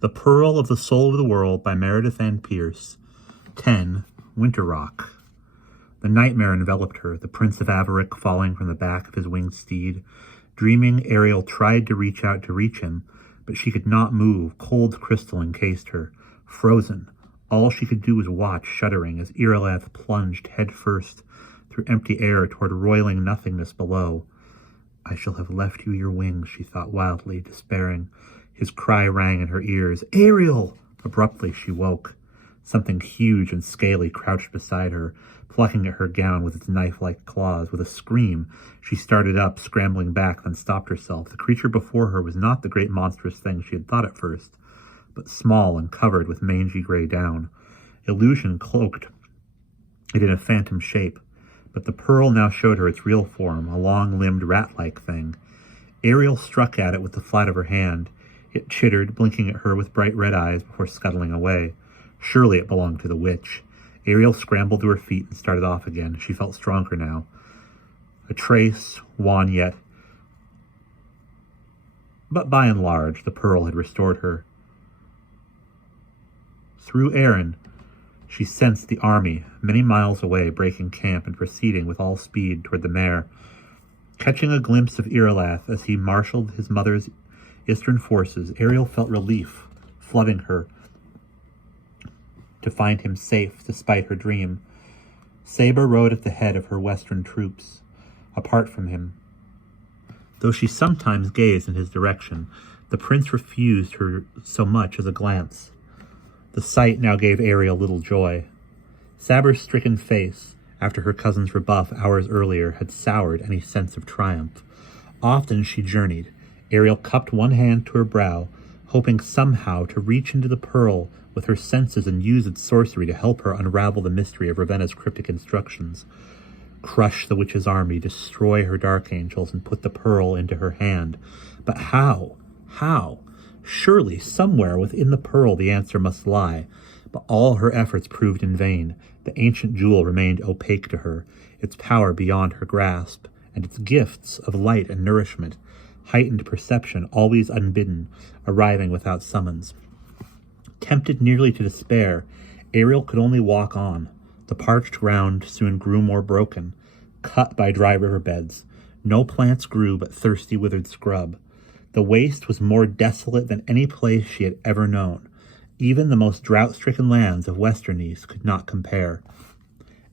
The Pearl of the Soul of the World by Meredith and Pierce. 10. Winterock. The nightmare enveloped her, the Prince of Avaric falling from the back of his winged steed. Dreaming, Ariel tried to reach out to reach him, but she could not move. Cold crystal encased her. Frozen. All she could do was watch, shuddering, as Ariel plunged headfirst through empty air toward roiling nothingness below. I shall have left you your wings, she thought wildly, despairing. His cry rang in her ears. Ariel! Abruptly she woke. Something huge and scaly crouched beside her, plucking at her gown with its knife-like claws. With a scream, she started up, scrambling back, then stopped herself. The creature before her was not the great monstrous thing she had thought at first, but small and covered with mangy gray down. Illusion cloaked it in a phantom shape, but the pearl now showed her its real form, a long-limbed rat-like thing. Ariel struck at it with the flat of her hand. It chittered, blinking at her with bright red eyes before scuttling away. Surely it belonged to the witch. Ariel scrambled to her feet and started off again. She felt stronger now. A trace, wan yet, but by and large, the pearl had restored her. Through Aaron, she sensed the army, many miles away, breaking camp and proceeding with all speed toward the mare. Catching a glimpse of Irelath as he marshaled his mother's eastern forces, Ariel felt relief flooding her to find him safe despite her dream. Saber rode at the head of her western troops, apart from him. Though she sometimes gazed in his direction, the prince refused her so much as a glance. The sight now gave Ariel little joy. Saber's stricken face, after her cousin's rebuff hours earlier, had soured any sense of triumph. Often she journeyed. Ariel cupped one hand to her brow, hoping somehow to reach into the pearl with her senses and use its sorcery to help her unravel the mystery of Ravenna's cryptic instructions. Crush the witch's army, destroy her dark angels, and put the pearl into her hand. But how? How? Surely somewhere within the pearl the answer must lie. But all her efforts proved in vain. The ancient jewel remained opaque to her, its power beyond her grasp, and its gifts of light and nourishment, heightened perception, always unbidden, arriving without summons. Tempted nearly to despair, Ariel could only walk on. The parched ground soon grew more broken, cut by dry riverbeds. No plants grew but thirsty withered scrub. The waste was more desolate than any place she had ever known. Even the most drought-stricken lands of Westernese could not compare.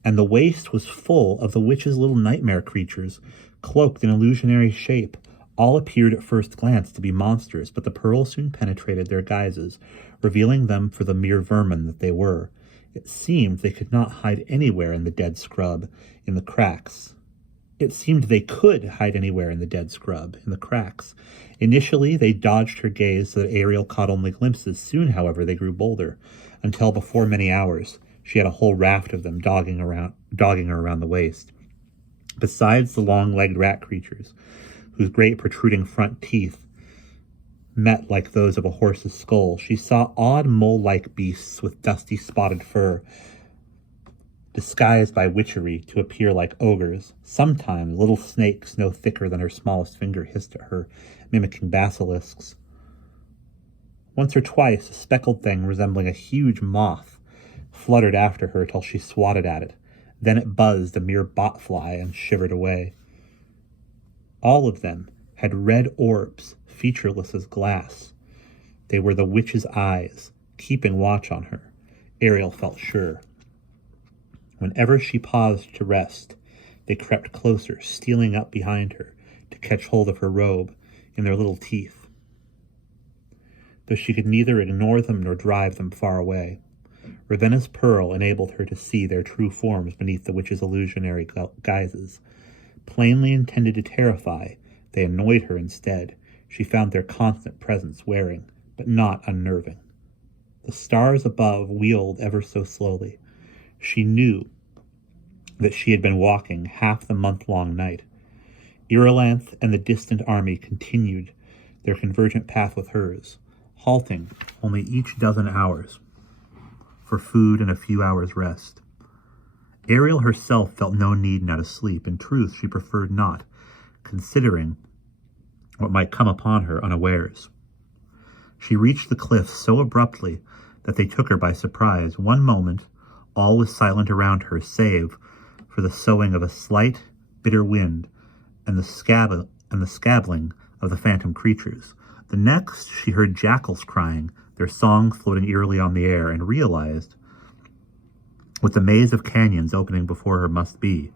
And the waste was full of the witch's little nightmare creatures, cloaked in illusionary shape. All appeared at first glance to be monsters, but the pearl soon penetrated their guises, revealing them for the mere vermin that they were. It seemed they could not hide anywhere in the dead scrub, in the cracks. It seemed they could hide anywhere in the dead scrub, in the cracks. Initially, they dodged her gaze so that Ariel caught only glimpses. Soon, however, they grew bolder, until before many hours, she had a whole raft of them dogging her around the waist. Besides the long-legged rat creatures, whose great protruding front teeth met like those of a horse's skull, she saw odd mole-like beasts with dusty spotted fur, disguised by witchery to appear like ogres. Sometimes little snakes no thicker than her smallest finger hissed at her, mimicking basilisks. Once or twice a speckled thing resembling a huge moth fluttered after her till she swatted at it. Then it buzzed, a mere botfly, and shivered away. All of them had red orbs, featureless as glass. They were the witch's eyes, keeping watch on her, Ariel felt sure. Whenever she paused to rest, they crept closer, stealing up behind her to catch hold of her robe in their little teeth, though she could neither ignore them nor drive them far away. Ravenna's pearl enabled her to see their true forms beneath the witch's illusionary guises. Plainly intended to terrify, they annoyed her instead. She found their constant presence wearing, but not unnerving. The stars above wheeled ever so slowly. She knew that she had been walking half the month-long night. Irelanth and the distant army continued their convergent path with hers, halting only each dozen hours for food and a few hours' rest. Ariel herself felt no need now to sleep. In truth, she preferred not, considering what might come upon her unawares. She reached the cliffs so abruptly that they took her by surprise. One moment, all was silent around her, save for the soughing of a slight, bitter wind and the scabbling of the phantom creatures. The next, she heard jackals crying, their song floating eerily on the air, and realized what the maze of canyons opening before her must be.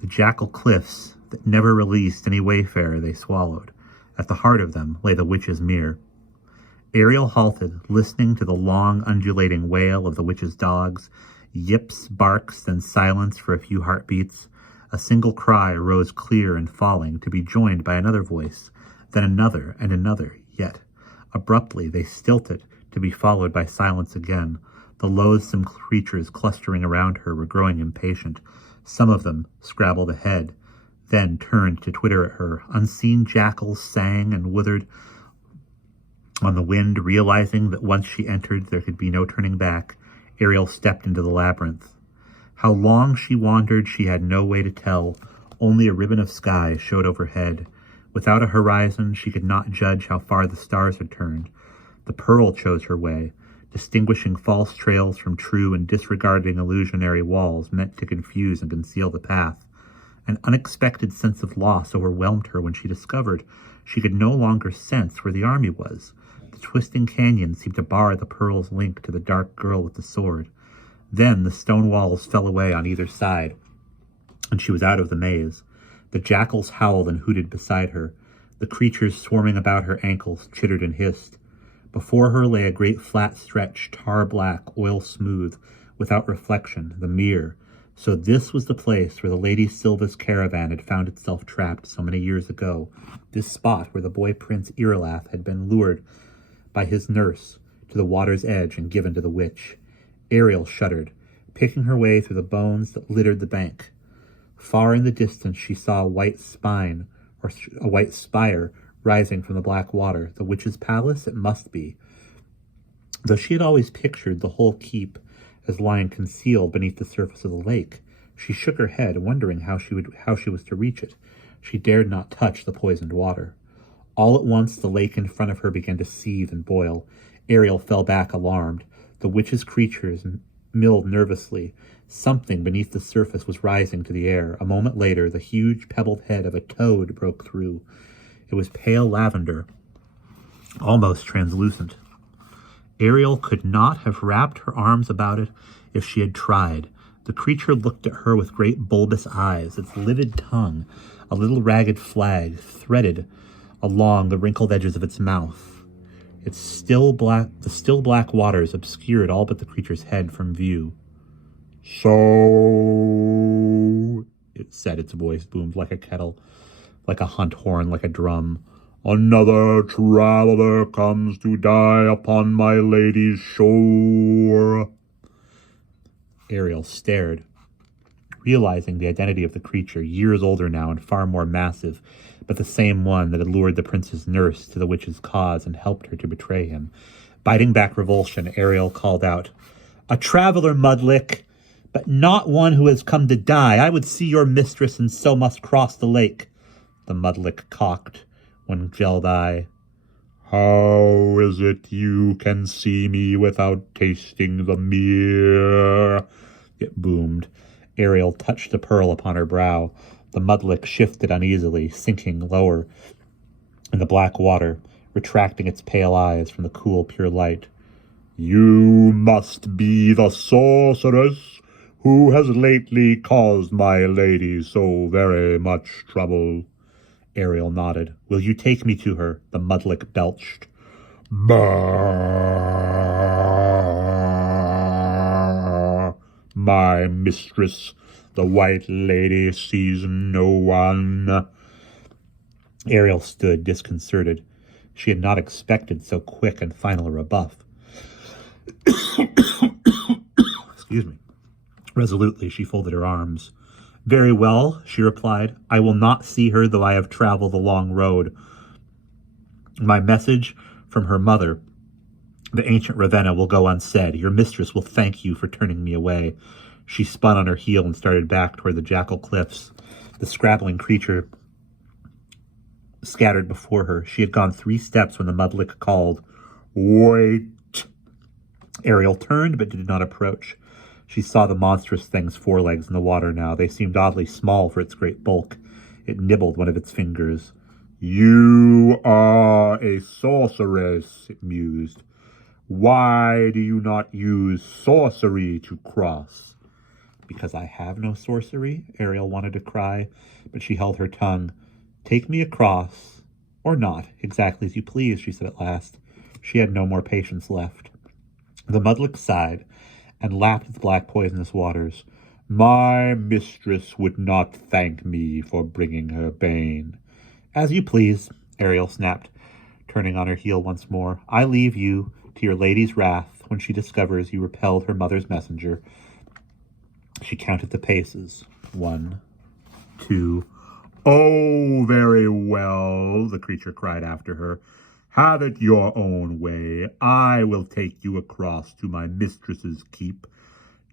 The jackal cliffs that never released any wayfarer they swallowed. At the heart of them lay the witch's mere. Ariel halted, listening to the long, undulating wail of the witch's dogs. Yips, barks, then silence for a few heartbeats. A single cry rose clear and falling, to be joined by another voice, then another and another, yet abruptly they stilted, to be followed by silence again. The loathsome creatures clustering around her were growing impatient. Some of them scrabbled ahead, then turned to twitter at her. Unseen jackals sang and withered on the wind. Realizing that once she entered there could be no turning back, Ariel stepped into the labyrinth. How long she wandered she had no way to tell. Only a ribbon of sky showed overhead. Without a horizon she could not judge how far the stars had turned. The pearl chose her way, distinguishing false trails from true and disregarding illusionary walls meant to confuse and conceal the path. An unexpected sense of loss overwhelmed her when she discovered she could no longer sense where the army was. The twisting canyon seemed to bar the pearl's link to the dark girl with the sword. Then the stone walls fell away on either side, and she was out of the maze. The jackals howled and hooted beside her. The creatures swarming about her ankles chittered and hissed. Before her lay a great flat stretch, tar-black, oil-smooth, without reflection, the mere. So this was the place where the Lady Silva's caravan had found itself trapped so many years ago. This spot where the boy Prince Ariel had been lured by his nurse to the water's edge and given to the witch. Ariel shuddered, picking her way through the bones that littered the bank. Far in the distance she saw a white spire rising from the black water. The witch's palace it must be, though she had always pictured the whole keep as lying concealed beneath the surface of the lake. She shook her head, wondering how she was to reach it. She dared not touch the poisoned water. All at once the lake in front of her began to seethe and boil. Ariel fell back alarmed. The witch's creatures milled nervously. Something beneath the surface was rising to the air. A moment later, the huge pebbled head of a toad broke through. It was pale lavender, almost translucent. Ariel could not have wrapped her arms about it if she had tried. The creature looked at her with great bulbous eyes, its livid tongue, a little ragged flag, threaded along the wrinkled edges of its mouth. The still black waters obscured all but the creature's head from view. "So," it said, its voice boomed like a kettle, like a hunt horn, like a drum. "Another traveler comes to die upon my lady's shore." Ariel stared, realizing the identity of the creature, years older now and far more massive, but the same one that had lured the prince's nurse to the witch's cause and helped her to betray him. Biting back revulsion, Ariel called out, "A traveler, Mudlick, but not one who has come to die. I would see your mistress and so must cross the lake." The Mudlick cocked one gelled eye. "How is it you can see me without tasting the mere?" It boomed. Ariel touched the pearl upon her brow. The Mudlick shifted uneasily, sinking lower in the black water, retracting its pale eyes from the cool, pure light. "You must be the sorceress who has lately caused my lady so very much trouble." Ariel nodded. "Will you take me to her?" The Mudlick belched. "Bah! My mistress, the White Lady, sees no one." Ariel stood disconcerted. She had not expected so quick and final a rebuff. Excuse me. Resolutely, she folded her arms. "Very well," she replied. "I will not see her, though I have traveled a long road. My message from her mother, the ancient Ravenna, will go unsaid. Your mistress will thank you for turning me away." She spun on her heel and started back toward the jackal cliffs. The scrabbling creature scattered before her. She had gone 3 steps when the Mudlick called, "Wait!" Ariel turned but did not approach. She saw the monstrous thing's forelegs in the water now. They seemed oddly small for its great bulk. It nibbled one of its fingers. "You are a sorceress," it mused. "Why do you not use sorcery to cross?" "Because I have no sorcery," Ariel wanted to cry, but she held her tongue. "Take me across, or not, exactly as you please," she said at last. She had no more patience left. The Mudlick sighed and lapped its black poisonous waters. "My mistress would not thank me for bringing her bane." "As you please," Ariel snapped, turning on her heel once more. "I leave you to your lady's wrath when she discovers you repelled her mother's messenger." She counted the paces. 1, 2. "Oh, very well," the creature cried after her. "Have it your own way. I will take you across to my mistress's keep,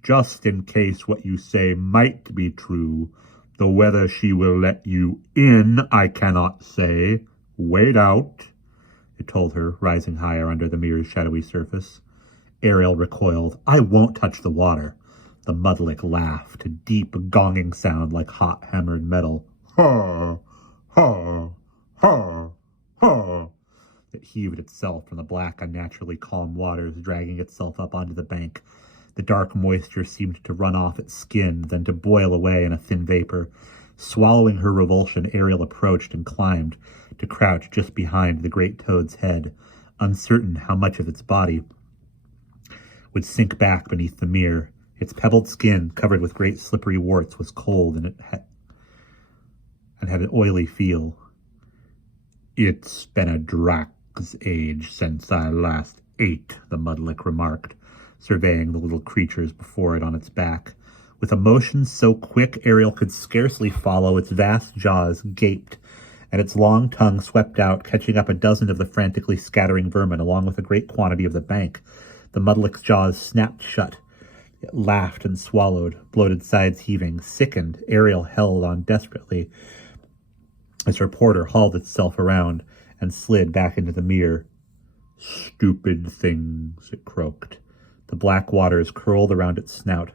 just in case what you say might be true, though whether she will let you in, I cannot say. Wait out," it told her, rising higher under the mirror's shadowy surface. Ariel recoiled. "I won't touch the water." The Mudlick laughed, a deep, gonging sound like hot, hammered metal. "Ha! Ha! Ha! Ha!" It heaved itself from the black, unnaturally calm waters, dragging itself up onto the bank. The dark moisture seemed to run off its skin, then to boil away in a thin vapor. Swallowing her revulsion, Ariel approached and climbed, to crouch just behind the great toad's head, uncertain how much of its body would sink back beneath the mirror. Its pebbled skin, covered with great slippery warts, was cold and had an oily feel. "It's been a Drac's age since I last ate," the Mudlick remarked, surveying the little creatures before it on its back. With a motion so quick Ariel could scarcely follow, its vast jaws gaped, and its long tongue swept out, catching up a dozen of the frantically scattering vermin along with a great quantity of the bank. The Mudlick's jaws snapped shut. It laughed and swallowed, bloated sides heaving. Sickened, Ariel held on desperately as her porter hauled itself around and slid back into the mirror. "Stupid things," it croaked. The black waters curled around its snout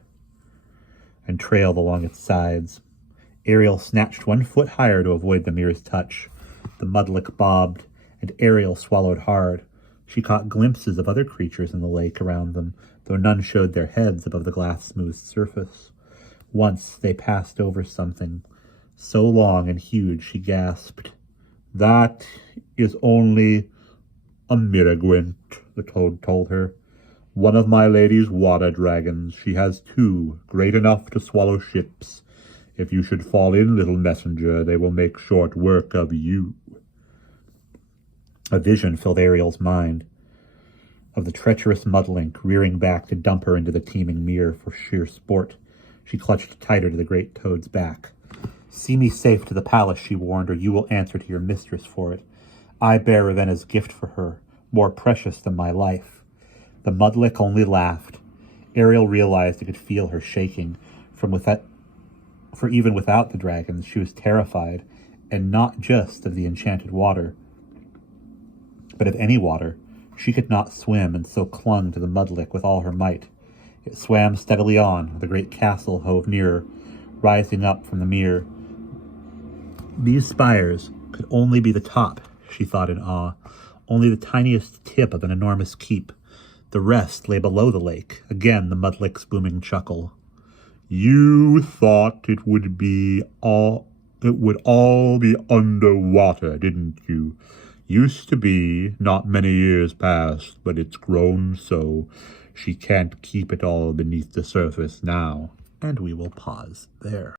and trailed along its sides. Ariel snatched 1 foot higher to avoid the mirror's touch. The Mudlick bobbed, and Ariel swallowed hard. She caught glimpses of other creatures in the lake around them, though none showed their heads above the glass-smooth surface. Once they passed over something so long and huge she gasped. "That is only a miragwint," the toad told her. "One of my lady's water dragons. She has 2, great enough to swallow ships. If you should fall in, little messenger, they will make short work of you." A vision filled Ariel's mind of the treacherous Mudlick rearing back to dump her into the teeming mirror for sheer sport. She clutched tighter to the great toad's back. "See me safe to the palace," she warned, "or you will answer to your mistress for it. I bear Ravenna's gift for her, more precious than my life." The Mudlick only laughed. Ariel realized it could feel her shaking. For even without the dragons, she was terrified, and not just of the enchanted water, but of any water. She could not swim, and so clung to the Mudlick with all her might. It swam steadily on. The great castle hove nearer, rising up from the mirror. These spires could only be the top, she thought in awe, only the tiniest tip of an enormous keep. The rest lay below the lake. Again the Mudlick's booming chuckle. "You thought it would all be underwater, didn't you? Used to be, not many years past, but it's grown so. She can't keep it all beneath the surface now." And we will pause there.